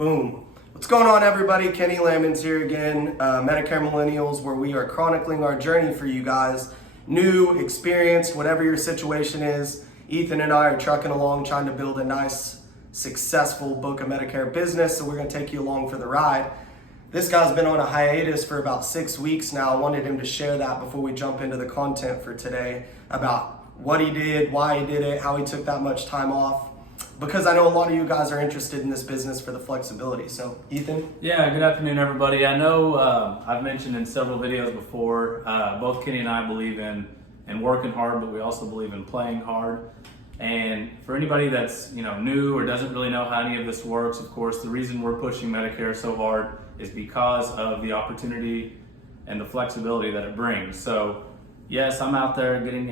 Boom. What's going on, everybody? Kenny Lamons here again, Medicare Millennials, where we are chronicling our journey for you guys. New, experienced, whatever your situation is. Ethan and I are trucking along trying to build a nice, successful book of Medicare business, so we're going to take you along for the ride. This guy's been on a hiatus for about 6 weeks now. I wanted him to share that before we jump into the content for today about what he did, why he did it, how he took that much time off. Because I know a lot of you guys are interested in this business for the flexibility. So, Ethan? Yeah, good afternoon, everybody. I know I've mentioned in several videos before, both Kenny and I believe in working hard, but we also believe in playing hard. And for anybody that's new or doesn't really know how any of this works, of course, the reason we're pushing Medicare so hard is because of the opportunity and the flexibility that it brings. So, yes, I'm out there I'm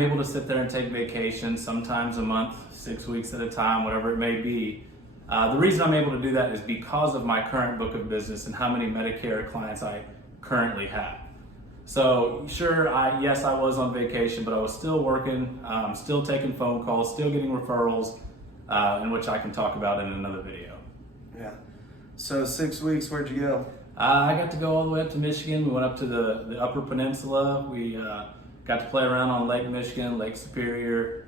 able to sit there and take vacations, sometimes a month, 6 weeks at a time, whatever it may be. The reason I'm able to do that is because of my current book of business and how many Medicare clients I currently have. So sure, I was on vacation, but I was still working, still taking phone calls, still getting referrals, in which I can talk about in another video. Yeah. So 6 weeks, where'd you go? I got to go all the way up to Michigan. We went up to the Upper Peninsula. We got to play around on Lake Michigan, Lake Superior.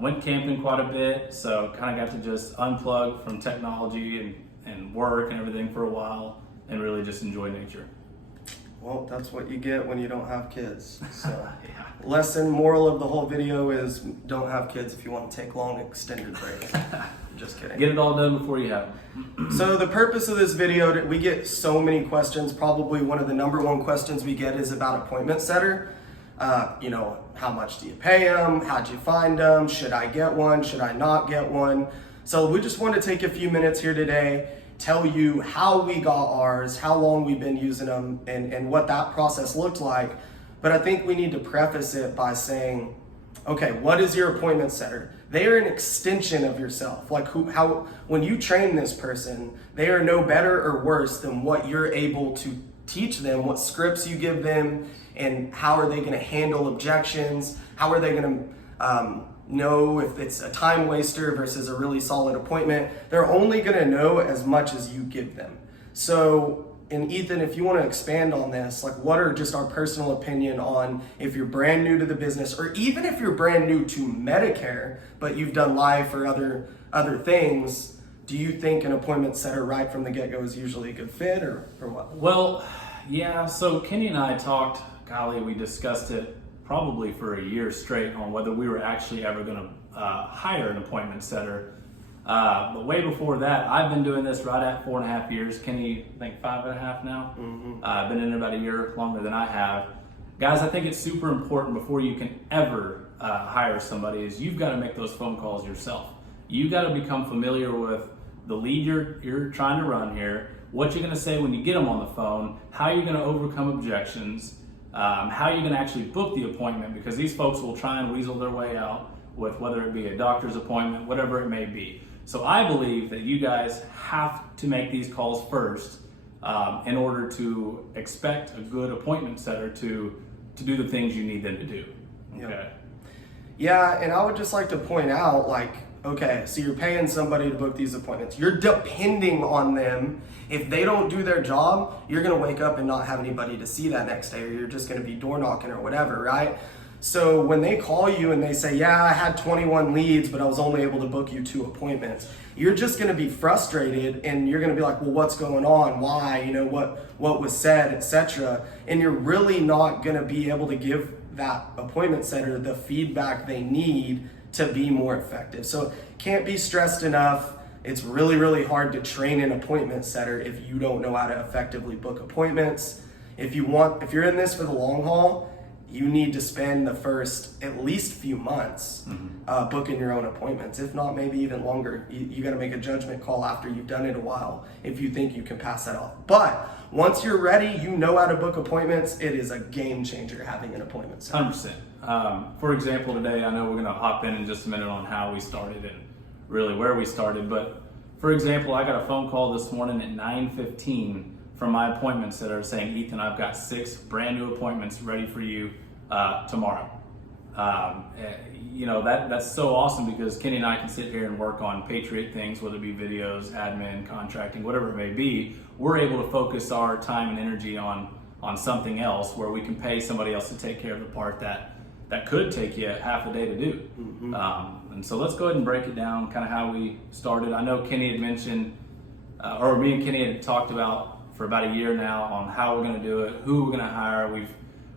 Went camping quite a bit, so kind of got to just unplug from technology and work and everything for a while and really just enjoy nature. Well, that's what you get when you don't have kids. So, Yeah. moral of the whole video is don't have kids if you want to take long, extended breaks. Just kidding. Get it all done before you have them. So the purpose of this video, we get so many questions. Probably one of the number one questions we get is about appointment setter. How much do you pay them? How'd you find them? Should I get one? Should I not get one? So we just want to take a few minutes here today, tell you how we got ours, how long we've been using them, and what that process looked like. But I think we need to preface it by saying, okay, what is your appointment setter? They are an extension of yourself. Like when you train this person, they are no better or worse than what you're able to teach them, what scripts you give them, and how are they going to handle objections? How are they going to know if it's a time waster versus a really solid appointment? They're only going to know as much as you give them. So, and Ethan, if you want to expand on this, like what are just our personal opinion on if you're brand new to the business, or even if you're brand new to Medicare, but you've done life or other things, do you think an appointment setter right from the get-go is usually a good fit or what? Well, yeah, so Kenny and I talked, we discussed it probably for a year straight on whether we were actually ever going to hire an appointment setter. But way before that, I've been doing this right at 4.5 years. Kenny, I think 5.5 now. Mm-hmm. I've been in it about a year longer than I have. Guys, I think it's super important before you can ever hire somebody is you've got to make those phone calls yourself. You've got to become familiar with the lead you're trying to run here, what you're going to say when you get them on the phone, how you're going to overcome objections, how you're going to actually book the appointment, because these folks will try and weasel their way out with whether it be a doctor's appointment, whatever it may be. So I believe that you guys have to make these calls first in order to expect a good appointment setter to do the things you need them to do. Okay. Yeah, and I would just like to point out, okay, so you're paying somebody to book these appointments. You're depending on them. If they don't do their job, you're going to wake up and not have anybody to see that next day, or you're just going to be door knocking or whatever, right? So when they call you and they say, yeah, I had 21 leads, but I was only able to book you 2 appointments, you're just going to be frustrated and you're going to be like, well, what's going on? Why? What was said, etc. And you're really not going to be able to give that appointment setter the feedback they need to be more effective. So can't be stressed enough. It's really, really hard to train an appointment setter if you don't know how to effectively book appointments. If you're in this for the long haul, you need to spend the first at least few months booking your own appointments. If not, maybe even longer. You got to make a judgment call after you've done it a while if you think you can pass that off. But once you're ready, you know how to book appointments. It is a game changer having an appointment setter. 100%. For example, today, I know we're going to hop in just a minute on how we started and really where we started. But for example, I got a phone call this morning at 9:15 from my appointment setter saying, Ethan, I've got 6 brand new appointments ready for you tomorrow. That's so awesome because Kenny and I can sit here and work on Patriot things, whether it be videos, admin, contracting, whatever it may be. We're able to focus our time and energy on something else where we can pay somebody else to take care of the part that could take you half a day to do. Mm-hmm. And so let's go ahead and break it down, kind of how we started. I know Kenny had mentioned, or me and Kenny had talked about for about a year now on how we're going to do it, who we're going to hire.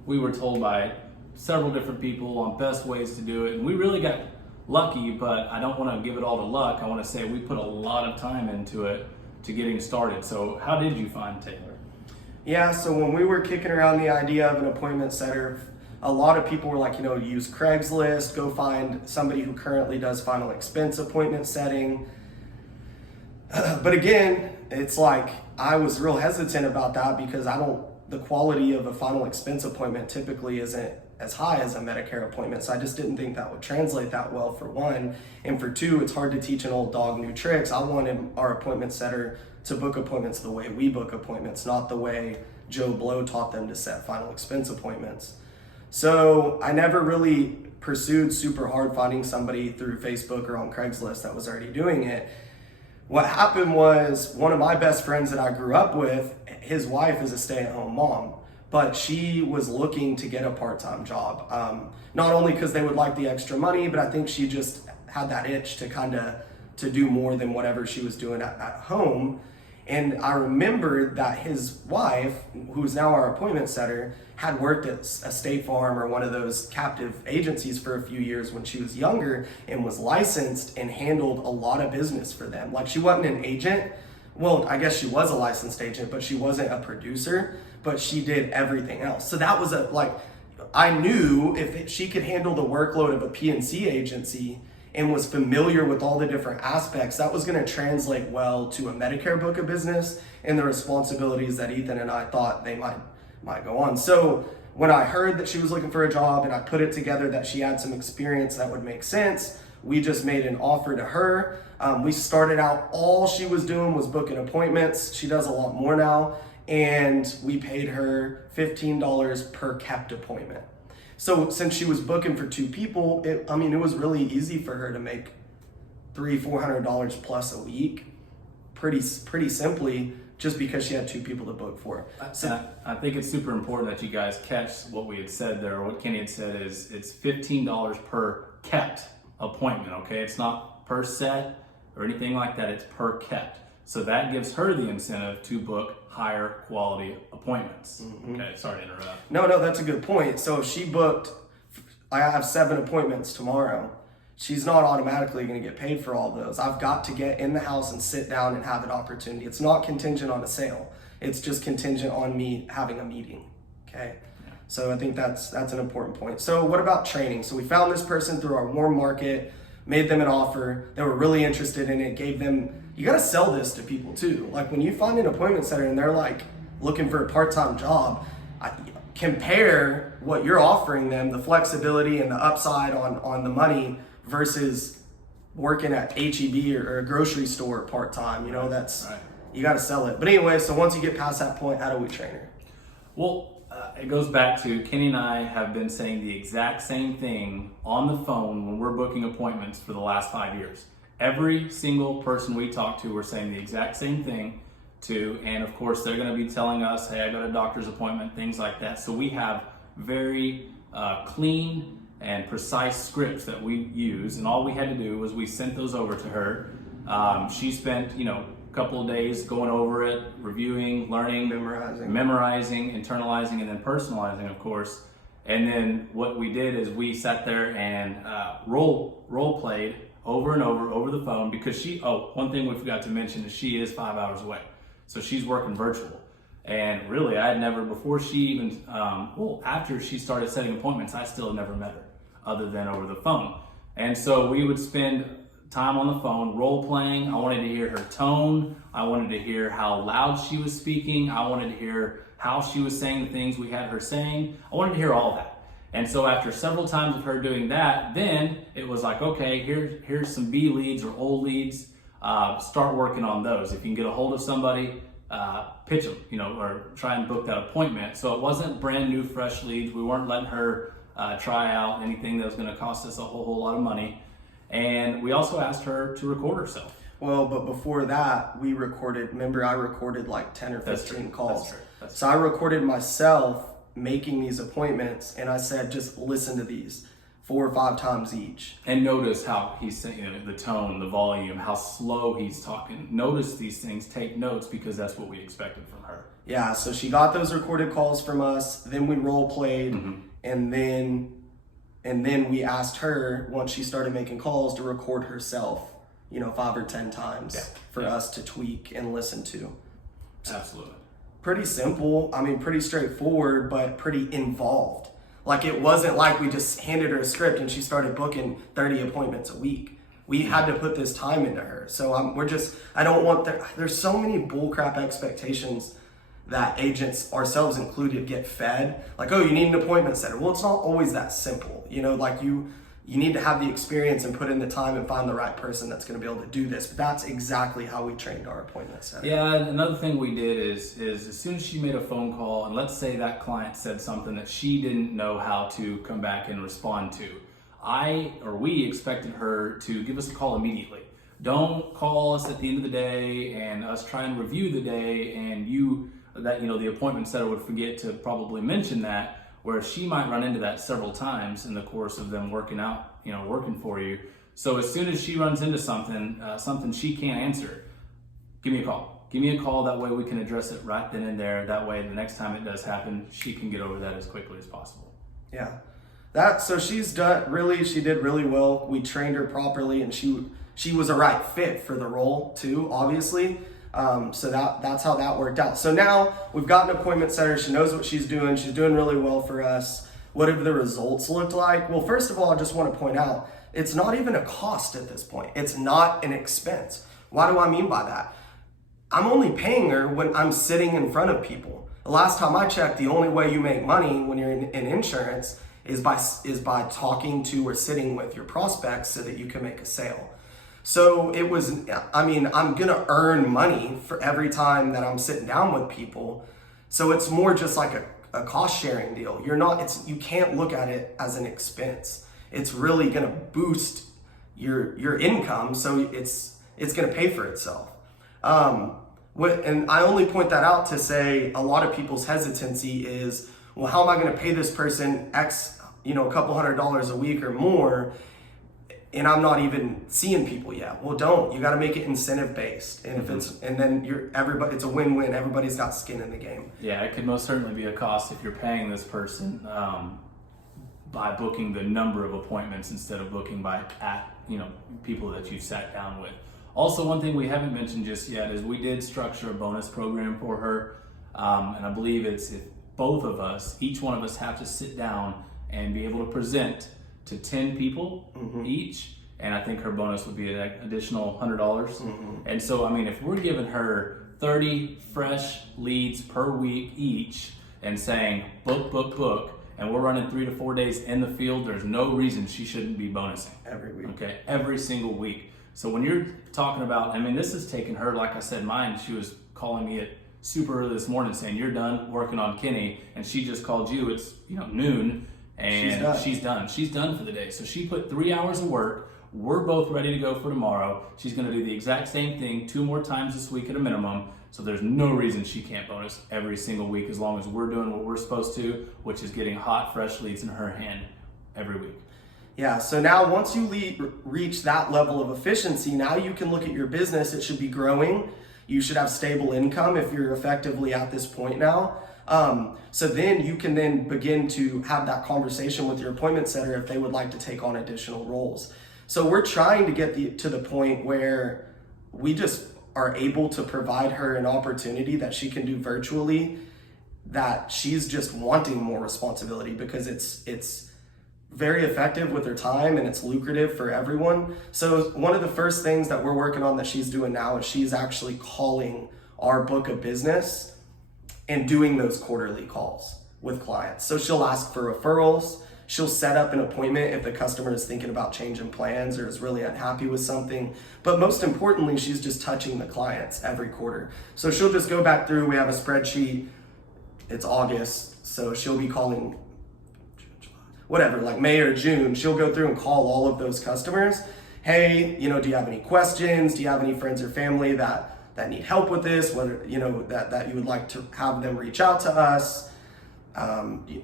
We were told by several different people on best ways to do it, and we really got lucky, but I don't want to give it all to luck. I want to say we put a lot of time into it to getting started. So how did you find Taylor? Yeah, so when we were kicking around the idea of an appointment setter, a lot of people were like, use Craigslist, go find somebody who currently does final expense appointment setting. But again, it's like I was real hesitant about that because the quality of a final expense appointment typically isn't as high as a Medicare appointment. So I just didn't think that would translate that well, for one. And for two, it's hard to teach an old dog new tricks. I wanted our appointment setter to book appointments the way we book appointments, not the way Joe Blow taught them to set final expense appointments. So I never really pursued super hard finding somebody through Facebook or on Craigslist that was already doing it. What happened was one of my best friends that I grew up with, his wife is a stay-at-home mom, but she was looking to get a part-time job. Not only because they would like the extra money, but I think she just had that itch to do more than whatever she was doing at home. And I remembered that his wife, who's now our appointment setter, had worked at a State Farm or one of those captive agencies for a few years when she was younger and was licensed and handled a lot of business for them. Like, she wasn't an agent. Well, I guess she was a licensed agent, but she wasn't a producer, but she did everything else. So that was I knew if she could handle the workload of a PNC agency and was familiar with all the different aspects, that was going to translate well to a Medicare book of business and the responsibilities that Ethan and I thought they might go on. So when I heard that she was looking for a job and I put it together that she had some experience that would make sense, we just made an offer to her. We started out, all she was doing was booking appointments. She does a lot more now. And we paid her $15 per kept appointment. So since she was booking for two people, it was really easy for her to make $300-400 plus a week, pretty simply, just because she had two people to book for. So I think it's super important that you guys catch what we had said there. What Kenny had said is it's $15 per kept appointment. Okay, it's not per set or anything like that. It's per kept. So that gives her the incentive to book higher quality appointments. Mm-hmm. Okay, sorry to interrupt. No, that's a good point. So if she booked, I have 7 appointments tomorrow, she's not automatically going to get paid for all those. I've got to get in the house and sit down and have an opportunity. It's not contingent on a sale. It's just contingent on me having a meeting. Okay. Yeah. So I think that's an important point. So what about training? So we found this person through our warm market, made them an offer. They were really interested in it, gave them. You got to sell this to people too. Like, when you find an appointment center and they're like looking for a part-time job, compare what you're offering them, the flexibility and the upside on the money, versus working at HEB or a grocery store part-time. That's right. You got to sell it. But anyway, so once you get past that point, how do we train her? Well, it goes back to Kenny and I have been saying the exact same thing on the phone when we're booking appointments for the last 5 years. Every single person we talk to, we're saying the exact same thing to, and of course they're going to be telling us, hey, I got a doctor's appointment, things like that. So we have very clean and precise scripts that we use, and all we had to do was we sent those over to her. She spent, a couple of days going over it, reviewing, learning, memorizing, internalizing, and then personalizing, of course. And then what we did is we sat there and role played over and over the phone, because one thing we forgot to mention is she is 5 hours away. So she's working virtual. And really, I had never, before she even, after she started setting appointments, I still had never met her other than over the phone. And so we would spend time on the phone role playing. I wanted to hear her tone. I wanted to hear how loud she was speaking. I wanted to hear how she was saying the things we had her saying. I wanted to hear all that. And so after several times of her doing that, then it was like, okay, here's some B leads or old leads. Start working on those. If you can get a hold of somebody, pitch them, or try and book that appointment. So it wasn't brand new, fresh leads. We weren't letting her try out anything that was going to cost us a whole lot of money. And we also asked her to record herself. Well, but before that, we recorded, remember I recorded like 10 or 15 calls. That's So I recorded myself making these appointments, and I said, just listen to these 4 or 5 times each. And notice how he's saying, the tone, the volume, how slow he's talking. Notice these things, take notes, because that's what we expected from her. Yeah, so she got those recorded calls from us, then we role played, and then we asked her, once she started making calls, to record herself, 5 or 10 times for us to tweak and listen to. Absolutely. Pretty simple, pretty straightforward, but pretty involved. Like, it wasn't like we just handed her a script and she started booking 30 appointments a week. We had to put this time into her. So I don't want there's so many bullcrap expectations that agents, ourselves included, get fed. Like, oh, you need an appointment setter. Well, it's not always that simple. Like you need to have the experience and put in the time and find the right person that's going to be able to do this. But that's exactly how we trained our appointment setter. Yeah, and another thing we did is as soon as she made a phone call, and let's say that client said something that she didn't know how to come back and respond to, we expected her to give us a call immediately. Don't call us at the end of the day and us try and review the day, and the appointment setter would forget to probably mention that, where she might run into that several times in the course of them working for you. So as soon as she runs into something she can't answer, give me a call. Give me a call, that way we can address it right then and there. That way the next time it does happen, she can get over that as quickly as possible. Yeah. So she did really well. We trained her properly, and she was a right fit for the role too, obviously. So that's how that worked out. So now we've got an appointment setter. She knows what she's doing. She's doing really well for us. What have the results looked like? Well, first of all, I just want to point out, it's not even a cost at this point. It's not an expense. Why do I mean by that? I'm only paying her when I'm sitting in front of people. The last time I checked, the only way you make money when you're in insurance is by talking to or sitting with your prospects so that you can make a sale. So I'm gonna earn money for every time that I'm sitting down with people. So it's more just like a cost sharing deal. You can't look at it as an expense. It's really gonna boost your income. So it's gonna pay for itself. And I only point that out to say a lot of people's hesitancy is, well, how am I gonna pay this person X, a couple $100 a week or more, and I'm not even seeing people yet? Well, don't. You got to make it incentive based, and it's a win-win. Everybody's got skin in the game. Yeah, it could most certainly be a cost if you're paying this person by booking the number of appointments instead of booking people that you've sat down with. Also, one thing we haven't mentioned just yet is we did structure a bonus program for her, and I believe it's if both of us, each one of us, have to sit down and be able to present to 10 people each, and I think her bonus would be an additional $100. And so, if we're giving her 30 fresh leads per week each and saying book, and we're running 3 to 4 days in the field, there's no reason she shouldn't be bonusing. Every week. Okay, every single week. So when you're talking about, this has taken her, like I said, mine, she was calling me at super early this morning saying, you're done working on Kenny, and she just called you, it's noon, and she's done. She's done for the day. So she put 3 hours of work. We're both ready to go for tomorrow. She's going to do the exact same thing 2 more times this week at a minimum. So there's no reason she can't bonus every single week, as long as we're doing what we're supposed to, which is getting hot, fresh leads in her hand every week. Yeah, so now once you reach that level of efficiency, now you can look at your business. It should be growing. You should have stable income if you're effectively at this point now. So then you can then begin to have that conversation with your appointment setter if they would like to take on additional roles. So we're trying to get to the point where we just are able to provide her an opportunity that she can do virtually, that she's just wanting more responsibility, because it's very effective with her time and it's lucrative for everyone. So one of the first things that we're working on that she's doing now is she's actually calling our book of business and doing those quarterly calls with clients. So she'll ask for referrals. She'll set up an appointment if the customer is thinking about changing plans or is really unhappy with something. But most importantly, she's just touching the clients every quarter. So she'll just go back through. We have a spreadsheet. It's August, so she'll be calling whatever, like May or June, she'll go through and call all of those customers. Hey, you know, do you have any questions? Do you have any friends or family that need help with this? Whether, you know, that you would like to have them reach out to us.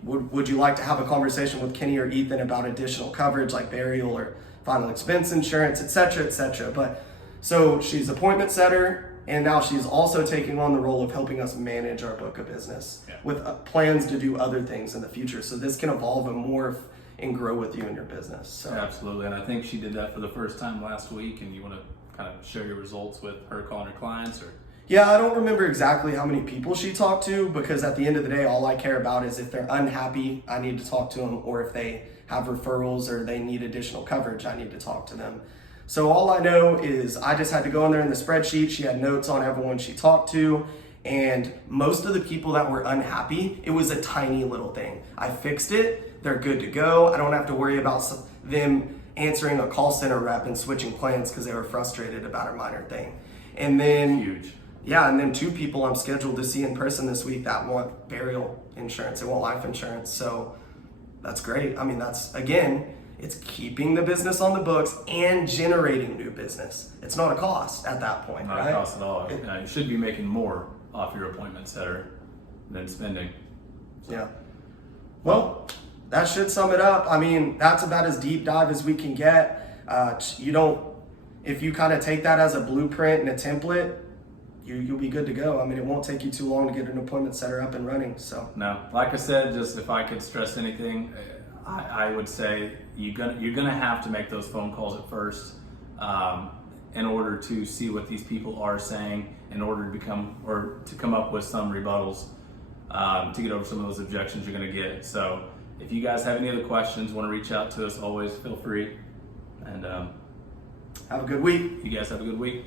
Would you like to have a conversation with Kenny or Ethan about additional coverage like burial or final expense insurance, et cetera, et cetera. But so she's appointment setter, and now she's also taking on the role of helping us manage our book of business with plans to do other things in the future. So this can evolve and morph and grow with you in your business. So absolutely, and I think she did that for the first time last week, and you want to kind of share your results with her calling her clients? Or yeah, I don't remember exactly how many people she talked to, because at the end of the day, all I care about is if they're unhappy, I need to talk to them, or if they have referrals or they need additional coverage, I need to talk to them. So all I know is I just had to go in there in the spreadsheet. She had notes on everyone she talked to, and most of the people that were unhappy, it was a tiny little thing. I fixed it, they're good to go. I don't have to worry about them answering a call center rep and switching plans because they were frustrated about a minor thing. And then huge. Yeah, and then 2 people I'm scheduled to see in person this week that want burial insurance, they want life insurance. So that's great. I mean, that's, again, it's keeping the business on the books and generating new business. It's not a cost at that point, Not right? a cost at all. You should be making more off your appointment setter than spending. So. Yeah. Well, that should sum it up. I mean, that's about as deep dive as we can get. If you kind of take that as a blueprint and a template, you'll be good to go. I mean, it won't take you too long to get an appointment setter up and running. So no, like I said, just if I could stress anything, I would say you're gonna have to make those phone calls at first in order to see what these people are saying, in order to come up with some rebuttals to get over some of those objections you're gonna get. So if you guys have any other questions, want to reach out to us, always feel free. And have a good week. You guys have a good week.